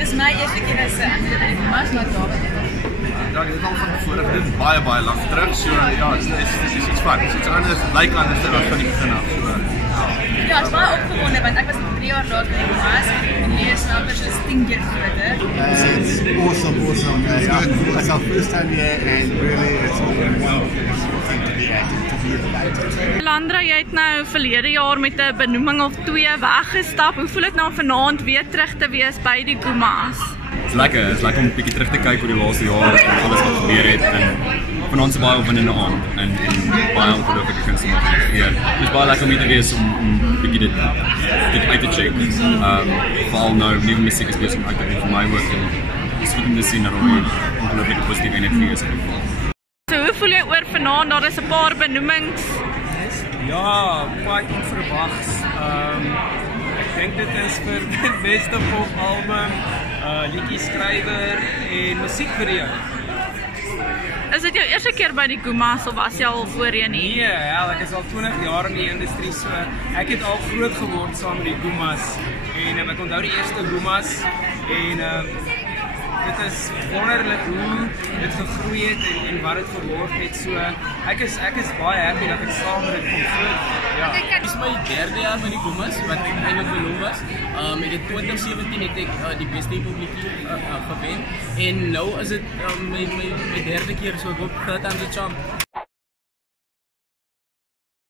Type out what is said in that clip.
Dis my eerste keer as ek by die Gumas laat daar het. Ja, dit is al van tevore gedoen, baie lank terug. So ja, dit is iets van, dit is iets anders, het lyk anders as van die begin af. So, ja, ek was baie opgewonde want ek was 3 jaar laat by die Gumas en die snappers is 10 keer groter. It's awesome. It's our first time here and really it's a wonderful thing to be at. Landra, jy het nou verlede jaar met 'n benoeming of 2 weggestap. Hoe voel dit nou vanaand weer terug te wees by die Gumas? Het is lekker om 'n bietjie terug te kyk oor die laaste jaar en alles wat gebeur het en vanaand se baie opwindende aand en baie ongelooflike kunstenaars hier. Dit is baie lekker om hier te wees om bietjie dit uit te check. Veral nou nuwe musiek is besig om uit te kom vir my ook en dis goed om te sien dat daar ongelooflike positiewe energie is. So hoe voel jy oor vanaand? Daar is 'n paar benoemings. Ja, baie onverwags. Ek dink dit is vir die beste popalbum, liedjieskrywer en musiekvideo. Is dit jou eerste keer by die Gumas of was jy al voorheen hier? Nee, ek is al 20 jaar in die industrie, so ek het al groot geword saam met die Gumas en ek onthou die eerste Gumas en dit is wonderlik hoe dit gegroei het en wat dit geword het. So ek is baie happy dat ek saam met dit kon groot. Ja. Dit is my 3de jaar by die Gumas wat ek eintlik beloof was. In 2017 het ek die beste publiekie gewen en nou is dit my 3de keer, so ek hoop dat aan die champ.